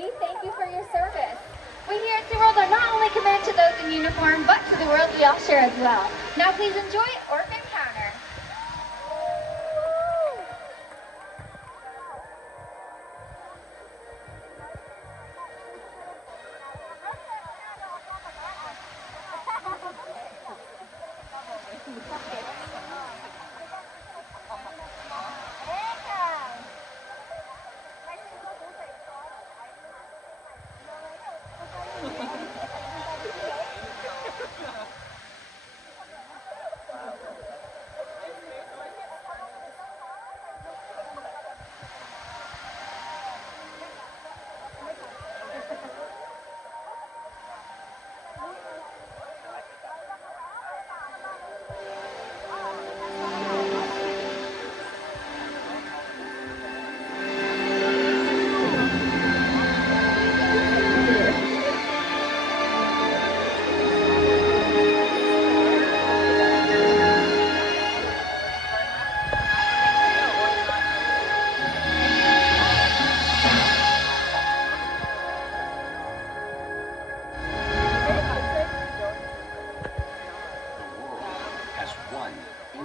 we thank you for your service. We here at SeaWorld are not only committed to those in uniform, but to the world we all share as well. Now please enjoy Orca Encounter.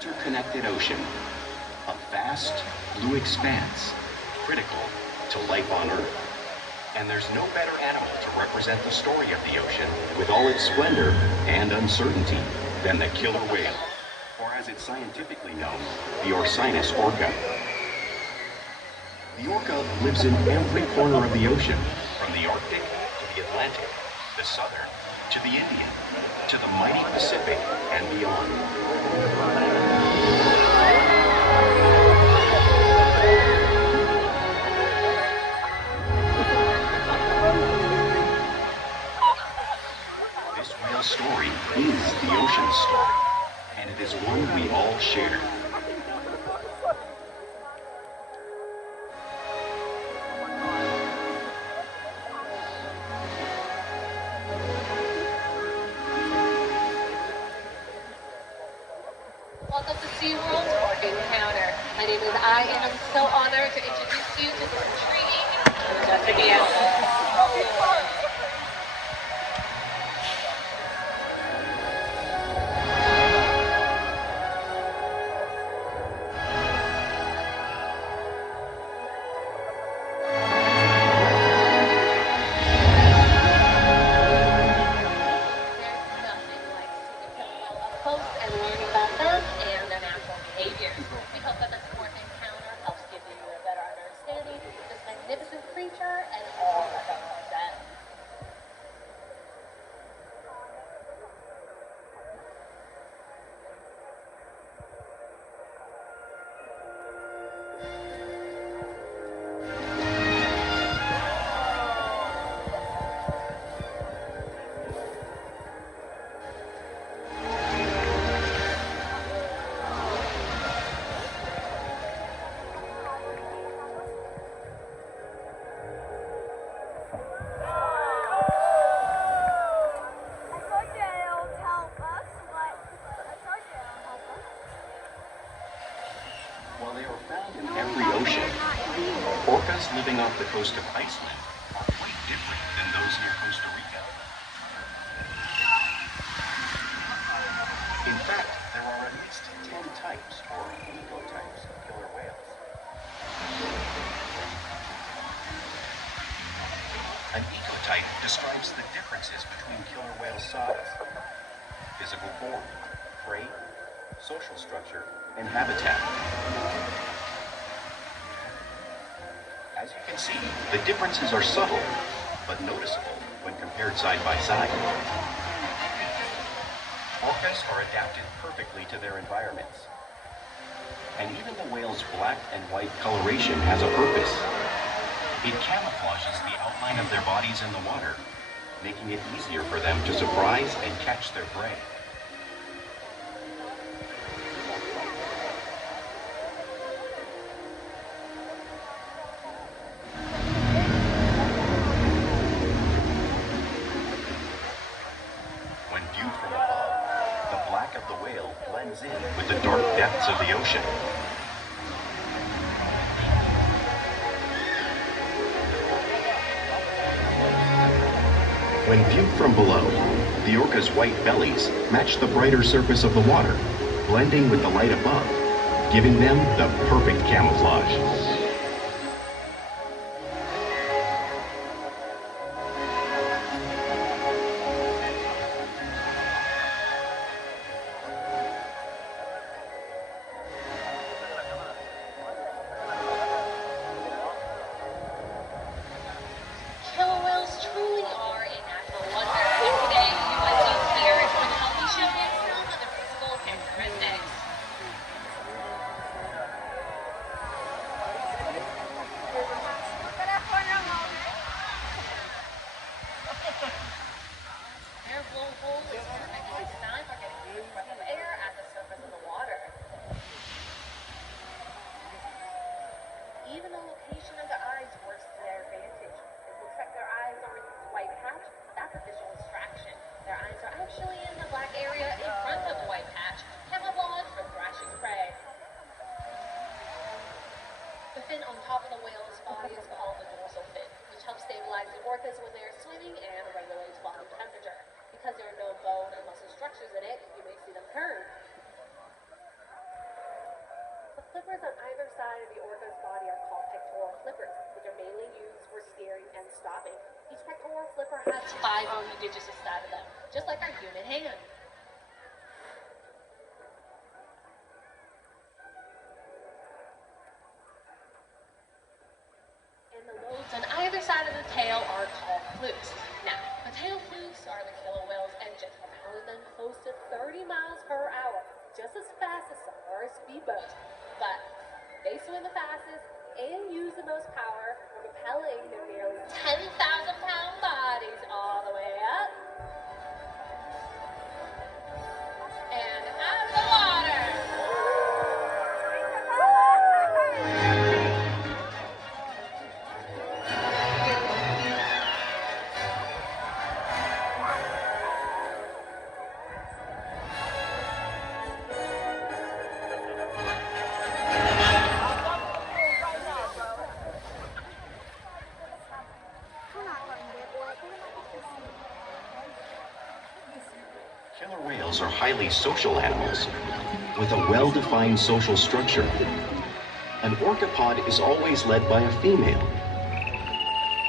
Interconnected ocean, a vast blue expanse, critical to life on Earth. And there's no better animal to represent the story of the ocean with all its splendor and uncertainty than the killer whale, or as it's scientifically known, the Orcinus orca. The orca lives in every corner of the ocean, from the Arctic to the Atlantic, the Southern to the Indian, to the mighty Pacific and beyond. This whale story is the ocean's story, and it is one we all share. Welcome to SeaWorld Orca Encounter. My name is I, and I'm so honored to introduce you to this intriguing and majestic animal. There's nothing like seeing a killer whale up close and learning about them and their natural behaviors. We hope that this Orca Encounter helps give you a better understanding of this magnificent creature and all that comes at. While they are found in every ocean, orcas living off the coast of Iceland are quite different than those near Costa Rica. In fact, there are at least 10 types, or ecotypes, of killer whales. An ecotype describes the differences between killer whale size, physical form, prey, social structure, and habitat. As you can see, the differences are subtle, but noticeable when compared side by side. Orcas are adapted perfectly to their environments. And even the whale's black and white coloration has a purpose. It camouflages the outline of their bodies in the water, making it easier for them to surprise and catch their prey. When viewed from above, the black of the whale blends in with the dark depths of the ocean. When viewed from below, the orca's white bellies match the brighter surface of the water, blending with the light above, giving them the perfect camouflage. Killer whales truly are a natural wonder. And today, you might see here is going to help me show you some of their physical characteristics. Their blowhole is perfectly designed for getting good breath of air at the surface of the water. Even the location of the eyes works to their advantage. It looks like their eyes are in this white patch, but that's a visual distraction. Their eyes are actually in the black area in front of the white patch, camouflage for thrashing prey. The fin on top of the whale's body is called the dorsal fin, which helps stabilize the orcas when they are swimming and regulates body temperature. Because there are no bone and muscle structures in it, you may see them curve. The flippers on either side of the orca's body are called pectoral flippers, which are mainly used for steering and stopping. Each pectoral flipper has 5 bony digits inside of them, just like our human hand. And the lobes on either side of the tail are called flukes. Now, the tail flukes are the killer whale's engine, propelling them close to 30 miles per hour, just as fast as some are a speedboat. But they swim the fastest and use the most power, propelling their nearly 10,000-pound bodies all the way up and out of the water. Killer whales are highly social animals with a well-defined social structure. An orcapod is always led by a female.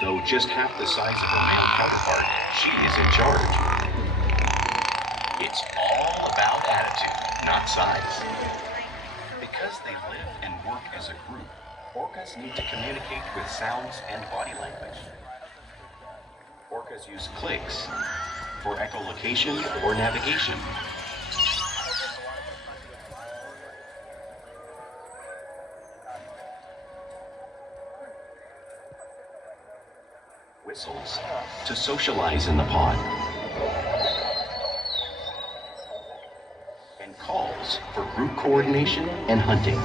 Though just half the size of her male counterpart, she is in charge. It's all about attitude, not size. Because they live and work as a group, orcas need to communicate with sounds and body language. Orcas use clicks for echolocation or navigation. Whistles to socialize in the pod. And calls for group coordination and hunting.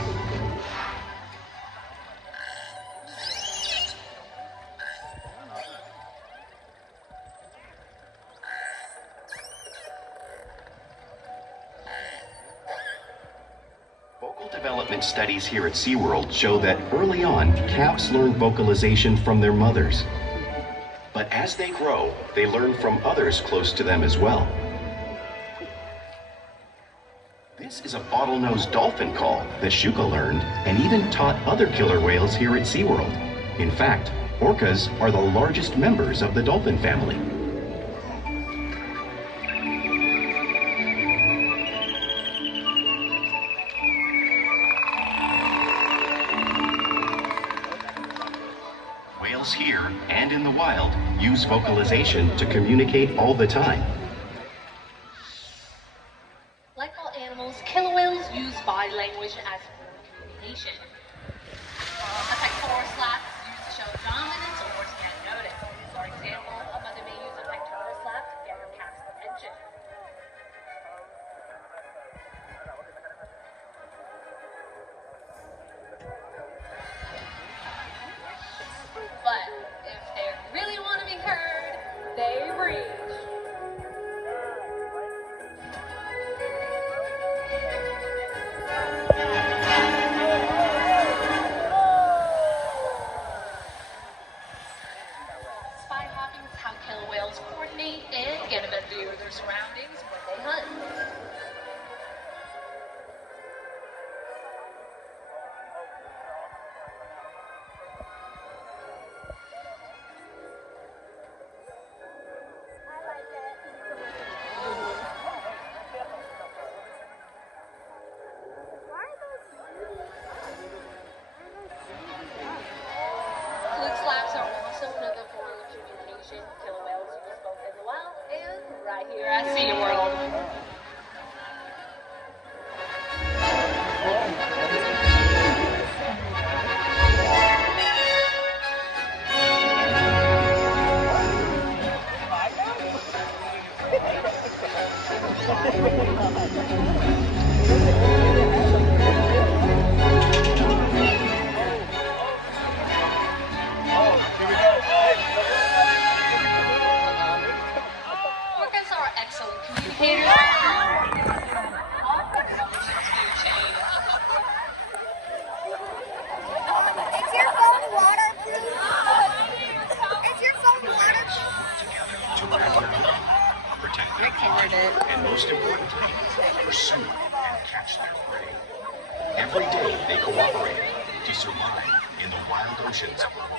Vocal development studies here at SeaWorld show that early on, calves learn vocalization from their mothers. But as they grow, they learn from others close to them as well. This is a bottlenose dolphin call that Shuka learned and even taught other killer whales here at SeaWorld. In fact, orcas are the largest members of the dolphin family. Whales here and in the wild use vocalization to communicate all the time. Like all animals, killer whales use body language as form of communication. A pectoral slap is used to show dominance or to get noticed. For example, a mother may use a pectoral slap to get her calf's attention. But if they really want to be heard, they breathe. their surroundings when they hunt. Fluke slaps are also another form of communication. Killer whales use both in the wild and right here at SeaWorld. Orcas are excellent communicators. Is your phone waterproof? Is your phone waterproof? Together to protect their pride, and most importantly, pursue and catch their prey. Every day they cooperate to survive in the wild oceans of the world.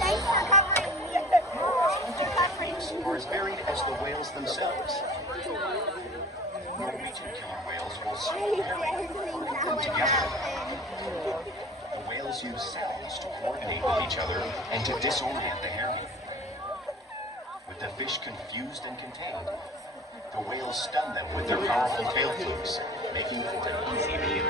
Thanks for covering me. Are as varied as the whales themselves. Norwegian killer whales will soon come together. The whales use sounds to coordinate with each other and to disorient the herring. With the fish confused and contained, the whales stun them with their powerful tail flukes, making for an easy meal.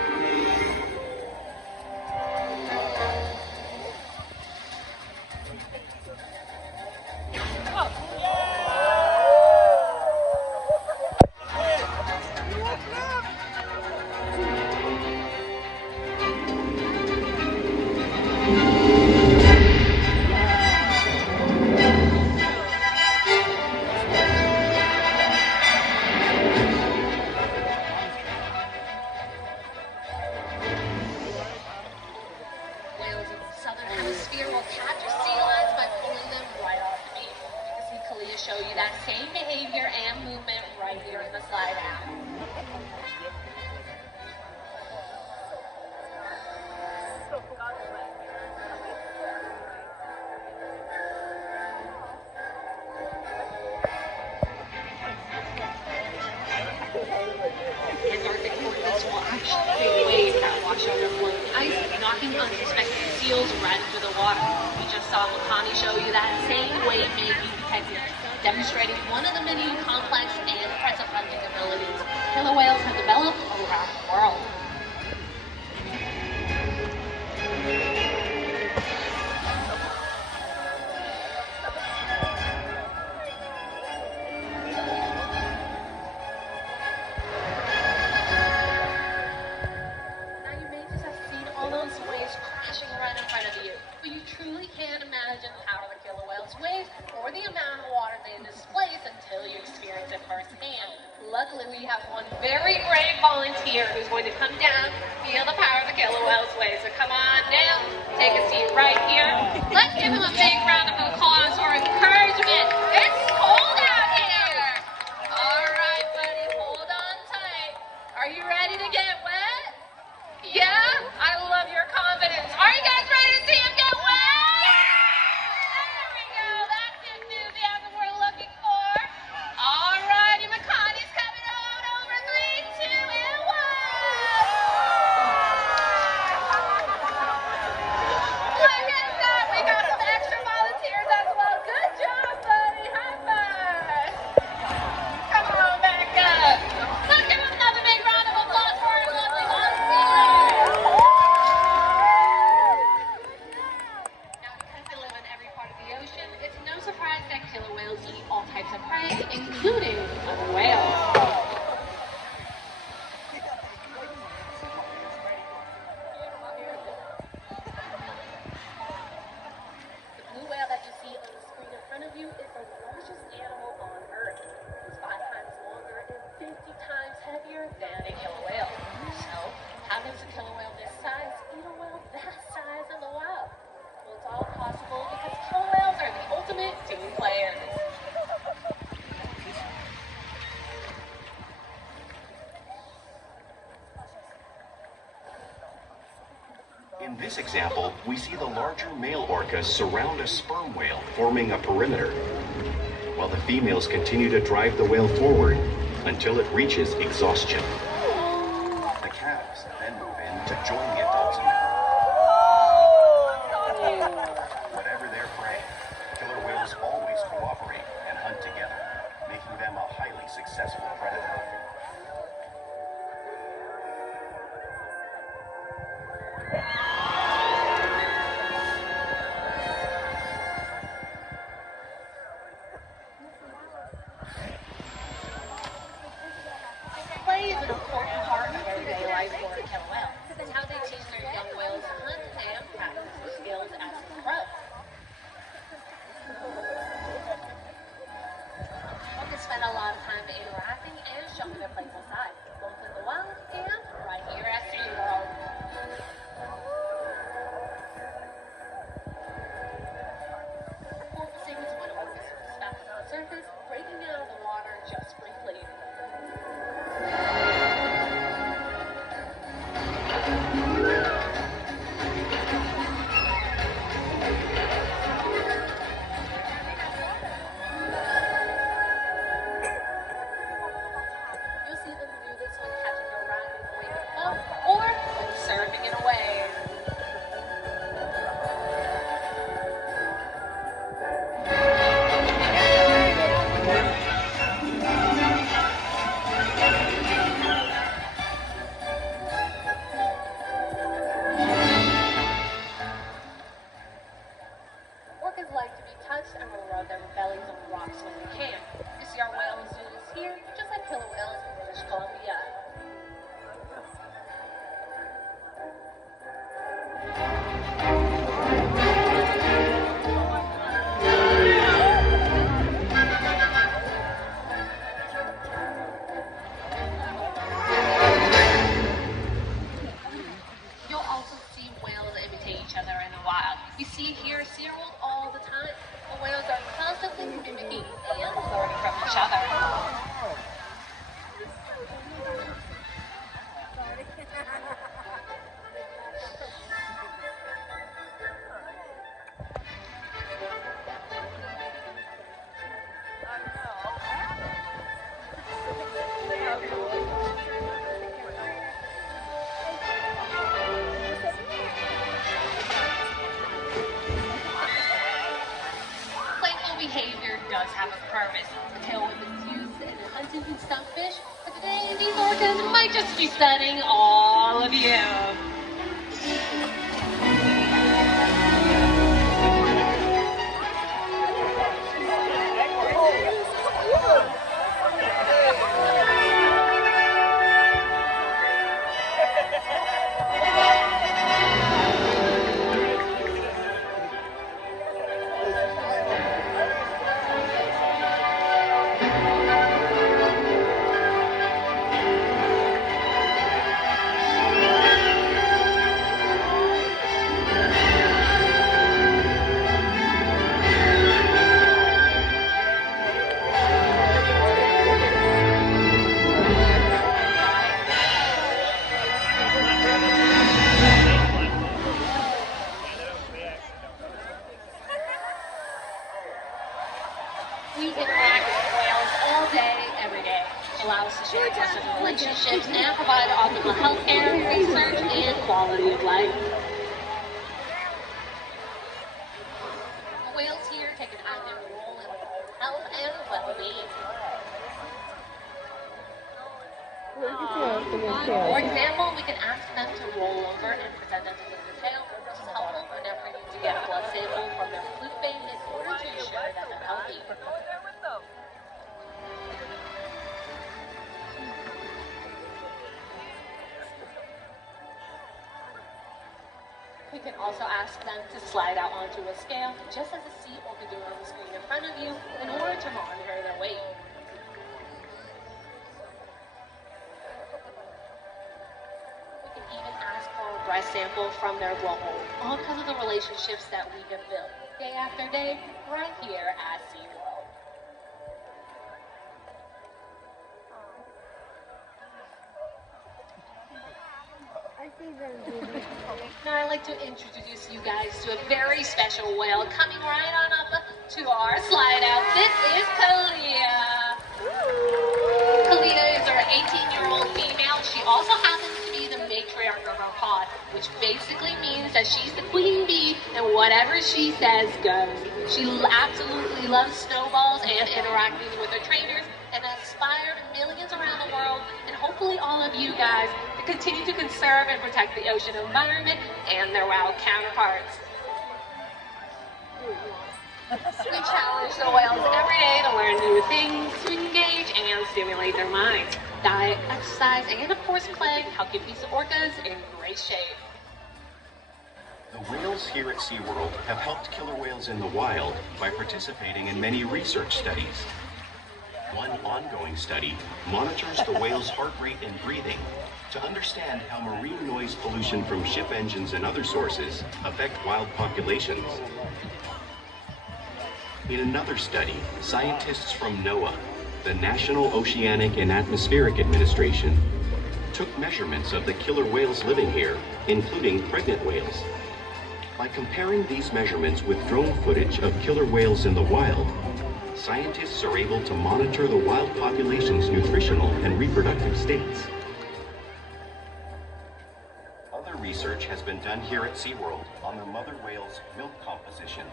Whales in the southern hemisphere will catch sea lions by pulling them right off the beach. You can see Kalia show you that same behavior and movement right here in the slide out. Antarctic orcas will actually create waves that wash over floating ice, knocking unsuspecting seals right into the water. We just saw Makani show you that same wave-making technique, demonstrating one of the many complex and impressive hunting abilities killer whales have developed around the world. Now you may just have seen all those waves crashing right in front of you, but you truly can't imagine the power of the killer whale's waves or the amount of water they displace until you experience it firsthand. Luckily, we have one very brave volunteer who's going to come down, feel the power of the killer whale's waves. So come on down, take a seat right here. Let's give him a big round of applause or encouragement. It's cold out here. All right, buddy, hold on tight. Are you ready to get wet? Yeah? I love your confidence. Are you guys ready to see him get wet? There we go. That's the enthusiasm we're looking for. All righty, Makani's coming on over. 3, 2, and 1. Like I said, we got some extra volunteers as this example, we see the larger male orcas surround a sperm whale, forming a perimeter, while the females continue to drive the whale forward until it reaches exhaustion. The calves then move in to join the adults in the group. Whatever their prey, killer whales always cooperate and hunt together, making them a highly successful predator. Play is an important part of everyday life for a killer whale. It's how they teach their young whales to hunt and practice their skills as they grow. Orcas spend a lot of time interacting and showing their playful side, both in the wild and right here at SeaWorld. Porpoising is when orcas swim fast to the surface, breaking out of the water just briefly. You'll see them do this when catching a rat in the wake of a boat or when surfing in a wave. Orcas like to be touched and will rub their bellies on rocks when they can. You see our whales do this here, just like killer whales in British Columbia. You'll also see whales imitate each other in the wild. You see it here at SeaWorld all the time. The whales are constantly mimicking and learning from each other. Playful behavior does have a purpose. The tail whip is used in hunting and stuffed fish, but today these orcas might just be studying all of you. We interact with whales all day, every day. It allows us to share personal relationships and provide optimal health care, research, and quality of life. The whales here take an active role in health and well-being. For example, we can ask them to roll over and present us with the tail, which is helpful whenever you need to get a blood sample from their fluid vein in order to ensure that they're healthy. We can also ask them to slide out onto a scale, just as a sea orca do on the screen in front of you, in order to monitor their weight. We can even ask for a breast sample from their blowhole, all because of the relationships that we have built day after day right here at SeaWorld. I Now I'd like to introduce you guys to a very special whale coming right on up to our slide out. This is Kalia. Kalia is our 18-year-old female. She also happens to be the matriarch of our pod, which basically means that she's the queen bee and whatever she says goes. She absolutely loves snowballs and interacting with her trainers and inspired millions around the world and hopefully all of you guys to continue to conserve and protect the ocean environment and their wild counterparts. We challenge the whales every day to learn new things, to engage and stimulate their minds. Diet, exercise, and of course play help keep these orcas in great shape. The whales here at SeaWorld have helped killer whales in the wild by participating in many research studies. One ongoing study monitors the whale's heart rate and breathing to understand how marine noise pollution from ship engines and other sources affect wild populations. In another study, scientists from NOAA, the National Oceanic and Atmospheric Administration, took measurements of the killer whales living here, including pregnant whales. By comparing these measurements with drone footage of killer whales in the wild, scientists are able to monitor the wild population's nutritional and reproductive states. Other research has been done here at SeaWorld on the mother whale's milk composition.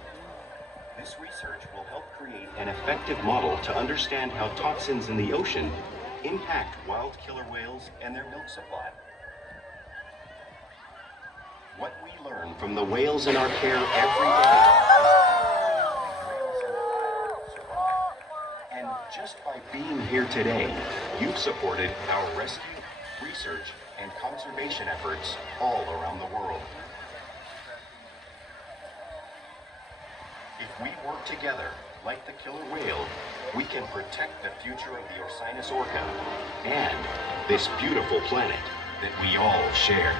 This research will help create an effective model to understand how toxins in the ocean impact wild killer whales and their milk supply. What we learn from the whales in our care every day and just by being here today, you've supported our rescue, research, and conservation efforts all around the world. If we work together, like the killer whale, we can protect the future of the Orcinus orca and this beautiful planet that we all share.